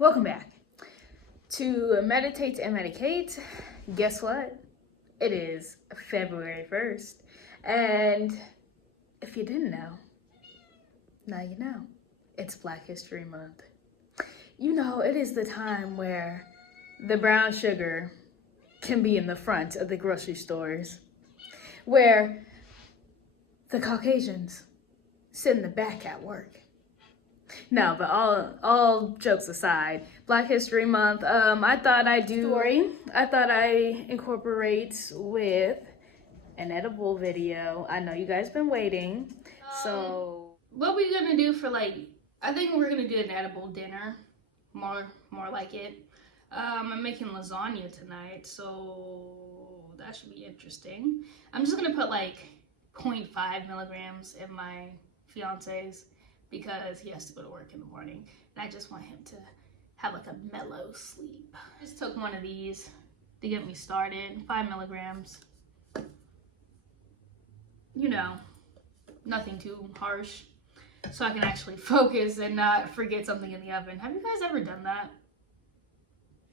Welcome back to Meditate and Medicate. Guess what? It is February 1st. And if you didn't know, now you know. It's Black History Month. You know, it is the time where the brown sugar can be in the front of the grocery stores, where the Caucasians sit in the back at work. No, but all jokes aside, Black History Month, I thought I'd do story. I thought I'd incorporate with an edible video. I know you guys been waiting. So what we gonna do for I think we're gonna do an edible dinner. More like it. I'm making lasagna tonight, so that should be interesting. I'm just gonna put 0.5 milligrams in my fiance's because he has to go to work in the morning, and I just want him to have a mellow sleep. I just took one of these to get me started. 5 milligrams. You know, nothing too harsh, so I can actually focus and not forget something in the oven. Have you guys ever done that?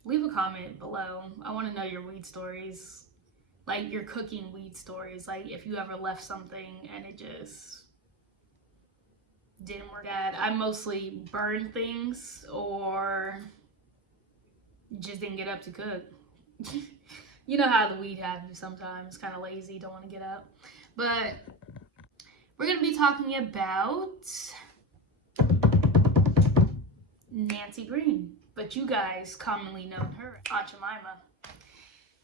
Leave a comment below. I want to know your weed stories, your cooking weed stories, if you ever left something and it just didn't work out. I mostly burn things or just didn't get up to cook. You know how the weed have you sometimes, kind of lazy, don't want to get up. But we're going to be talking about Nancy Green, but you guys commonly know her, Aunt Jemima.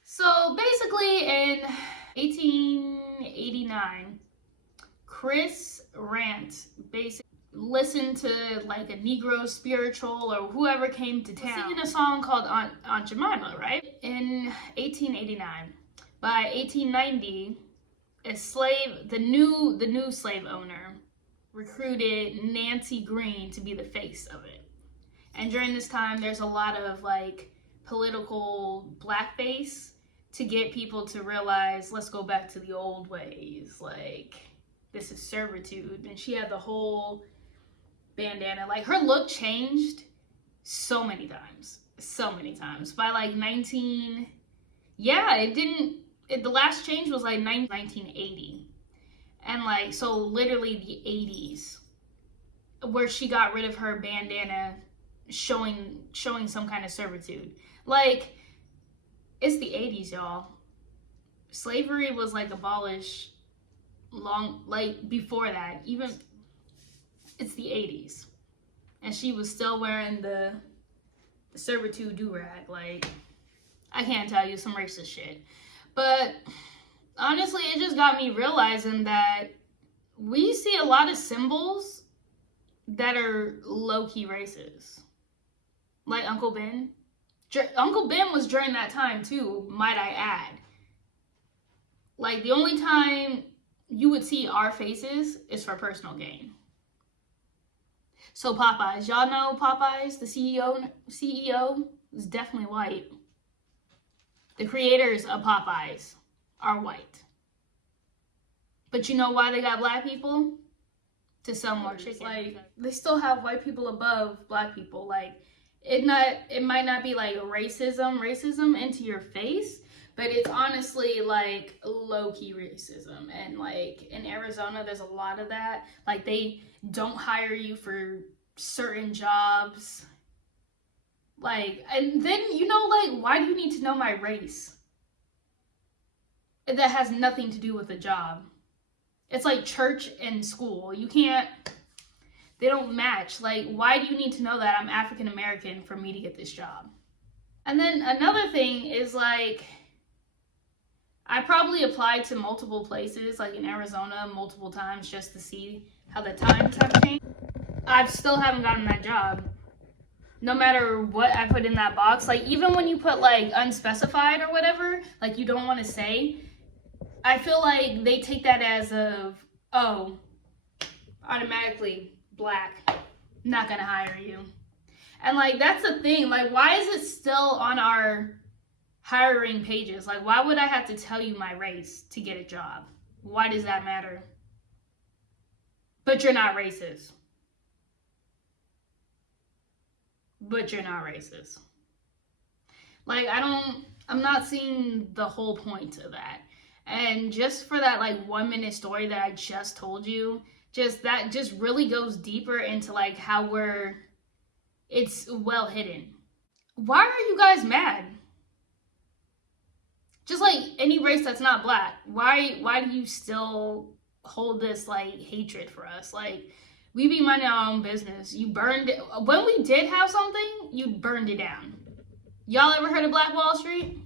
So basically in 1889, Chris Rant basically listened to a Negro spiritual or whoever came to town singing a song called Aunt Jemima, right? In 1889. By 1890, the new slave owner recruited Nancy Green to be the face of it. And during this time, there's a lot of political blackface to get people to realize, let's go back to the old ways. This is servitude. And she had the whole bandana. Her look changed so many times. By the last change was 1980. And so literally the 80s, where she got rid of her bandana, showing some kind of servitude. It's the 80s, y'all. Slavery was abolished long, before that. Even it's the 80s, and she was still wearing the servitude do-rag. I can't tell you, some racist shit. But honestly, it just got me realizing that we see a lot of symbols that are low-key racist. Uncle Ben. Uncle Ben was during that time too, might I add. The only time you would see our faces is for personal gain. So Popeyes, y'all know Popeyes, the CEO is definitely white. The creators of Popeyes are white. But you know why they got black people? To sell more chicken. They still have white people above black people. It might not be racism into your face, but it's honestly low-key racism. And in Arizona, there's a lot of that. They don't hire you for certain jobs. And then, why do you need to know my race? That has nothing to do with the job. It's like church and school. They don't match. Why do you need to know that I'm African American for me to get this job? And then another thing is I probably applied to multiple places, in Arizona, multiple times just to see how the times have changed. I still haven't gotten that job. No matter what I put in that box, even when you put unspecified or whatever, you don't want to say, I feel they take that as automatically black, not gonna hire you. And that's the thing, why is it still on our hiring pages? Why would I have to tell you my race to get a job? Why does that matter? But you're not racist. but you're not racist. Like, I'm not seeing the whole point of that. And just for that, like, 1 minute story that I just told you, that just really goes deeper into, like, how it's well hidden. Why are you guys mad? Just like any race that's not black, why do you still hold this like hatred for us? Like, we be minding our own business. You burned it when we did have something. You burned it down. Y'all ever heard of Black Wall Street?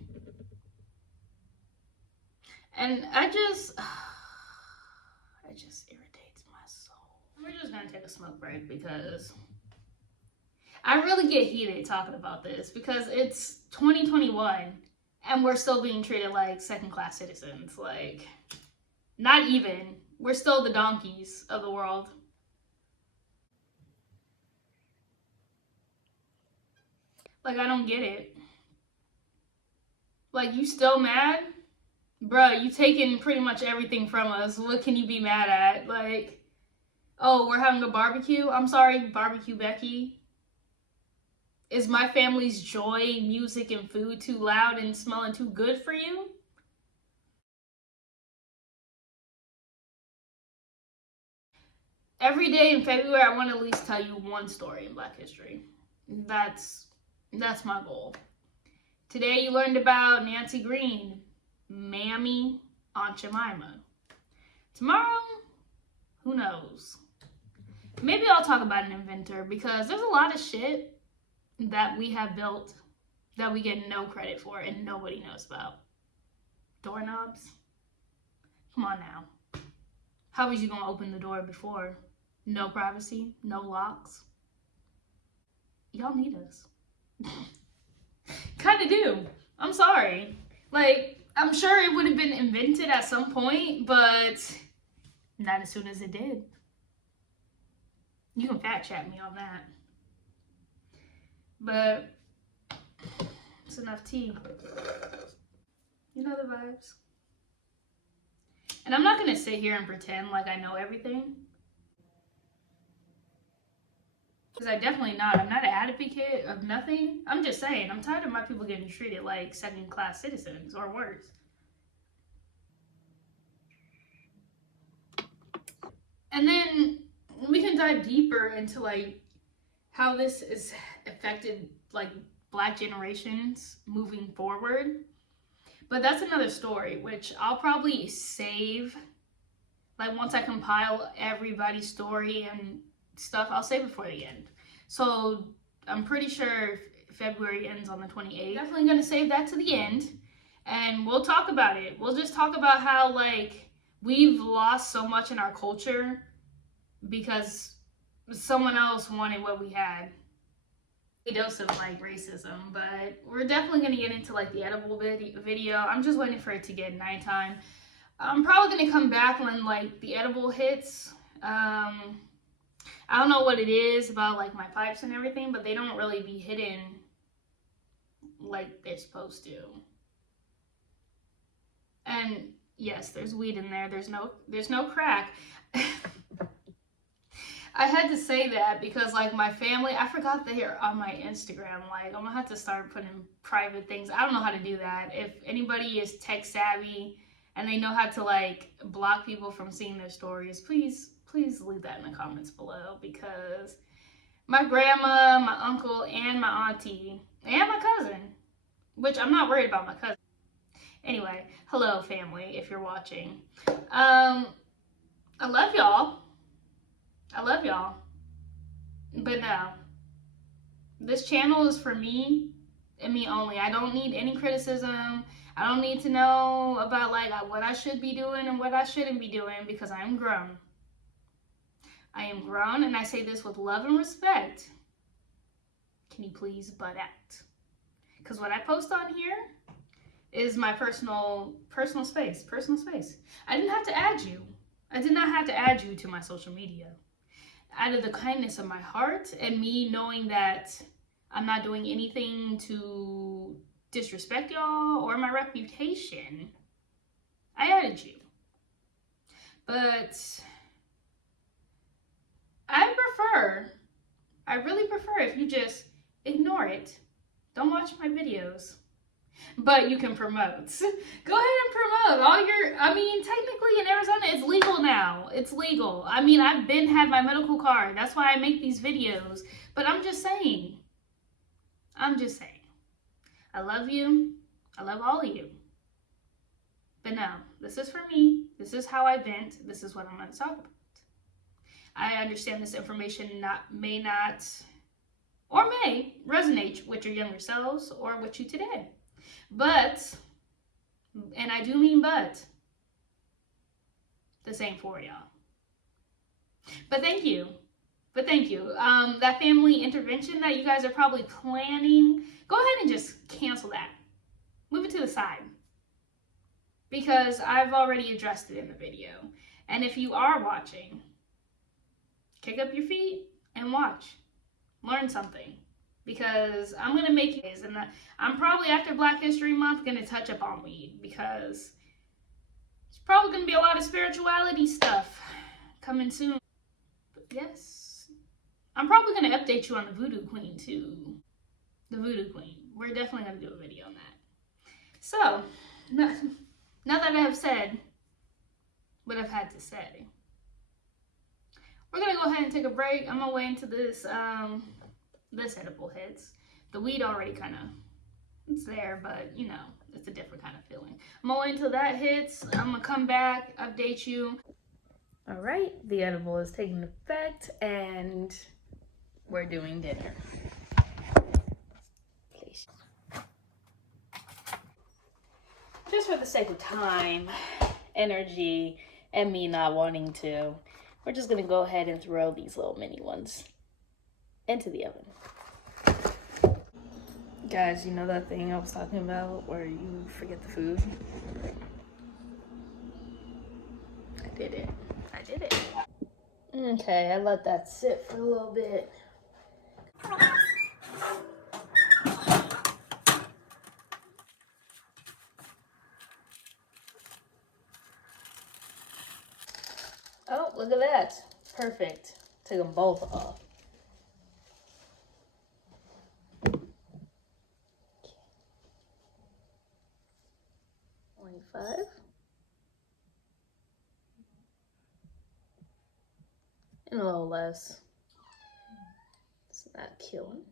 And it just irritates my soul. We're just gonna take a smoke break because I really get heated talking about this because it's 2021 and we're still being treated like second-class citizens. Like, not even. We're still the donkeys of the world. Like, I don't get it. Like, you still mad? Bruh, you taking pretty much everything from us. What can you be mad at? Like, oh, we're having a barbecue? I'm sorry, Barbecue Becky. Is my family's joy, music, and food too loud and smelling too good for you? Every day in February, I want to at least tell you one story in Black history. That's my goal. Today you learned about Nancy Green, Mammy, Aunt Jemima. Tomorrow, who knows? Maybe I'll talk about an inventor because there's a lot of shit that we have built that we get no credit for and nobody knows about. Doorknobs? Come on now. How was you gonna open the door before? No privacy, no locks. Y'all need us. Kinda do. I'm sorry. Like, I'm sure it would have been invented at some point, but not as soon as it did. You can fact check me on that. But it's enough tea. You know the vibes. And I'm not gonna sit here and pretend like I know everything. Because I'm not an advocate of nothing. I'm just saying, I'm tired of my people getting treated like second-class citizens or worse. And then we can dive deeper into like how this is affected like Black generations moving forward. But that's another story, which I'll probably save. Like, once I compile everybody's story and stuff, I'll save it for the end. So I'm pretty sure February ends on the 28th. Definitely gonna save that to the end, and we'll talk about it. We'll just talk about how like we've lost so much in our culture because someone else wanted what we had. A dose of like racism, but we're definitely gonna get into like the edible video. I'm just waiting for it to get nighttime. I'm probably gonna come back when like the edible hits. I don't know what it is about like my pipes and everything, but they don't really be hidden like they're supposed to. And yes, there's weed in there. There's no crack. I had to say that because like my family, I forgot they're on my Instagram. Like, I'm gonna have to start putting private things. I don't know how to do that. If anybody is tech savvy and they know how to like block people from seeing their stories, please leave that in the comments below, because my grandma, my uncle, and my auntie, and my cousin, which I'm not worried about my cousin. Anyway, hello family, if you're watching. I love y'all. But no, this channel is for me and me only. I don't need any criticism. I don't need to know about like what I should be doing and what I shouldn't be doing, because I am grown. I am grown, and I say this with love and respect. Can you please butt out? Because what I post on here is my personal space. I didn't have to add you. I did not have to add you to my social media. Out of the kindness of my heart and me knowing that I'm not doing anything to disrespect y'all or my reputation, I added you. But I really prefer if you just ignore it. Don't watch my videos. But you can promote. Go ahead and promote all your, I mean, technically in Arizona, it's legal now. It's legal. I mean, I've been had my medical card. That's why I make these videos. But I'm just saying. I love you. I love all of you. But no, this is for me. This is how I vent. This is what I'm going to talk about. I understand this information may not, or may resonate with your younger selves or with you today. But, and I do mean but, this ain't for y'all. But thank you. That family intervention that you guys are probably planning, go ahead and just cancel that. Move it to the side. Because I've already addressed it in the video. And if you are watching, kick up your feet and watch. Learn something. Because I'm going to make it, and I'm probably after Black History Month going to touch up on weed, because it's probably going to be a lot of spirituality stuff coming soon. But yes, I'm probably going to update you on the Voodoo Queen too. The Voodoo Queen. We're definitely going to do a video on that. So, now that I have said what I've had to say, we're going to go ahead and take a break. I'm going to wait into this edible hits. The weed already kind of, it's there, but you know, it's a different kind of feeling. I'm gonna wait until that hits. I'm gonna come back, update you. All right, the edible is taking effect and we're doing dinner. Please. Just for the sake of time, energy, and me not wanting to, we're just gonna go ahead and throw these little mini ones into the oven. Guys, you know that thing I was talking about where you forget the food? I did it. Okay, I let that sit for a little bit. Oh, look at that. Perfect. Take them both off. 25. And a little less. It's not killing.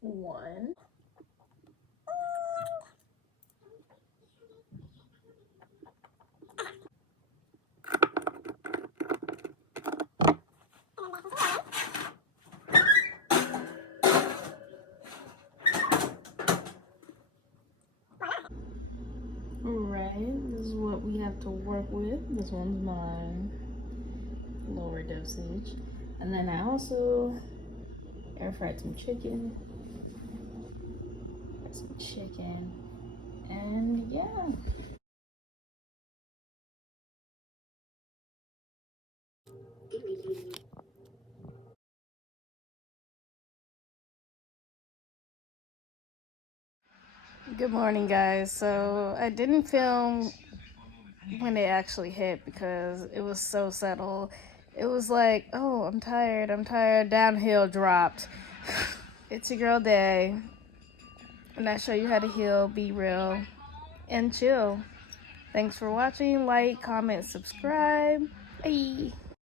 1. Alright, this is what we have to work with. This one's mine. Lower dosage. And then I also air fried some chicken. And yeah. Good morning, guys. So I didn't film when it actually hit because it was so subtle. It was like, oh, I'm tired, downhill dropped. It's your girl Day, and I show you how to heal, be real, and chill. Thanks for watching. Like, comment, subscribe. Bye.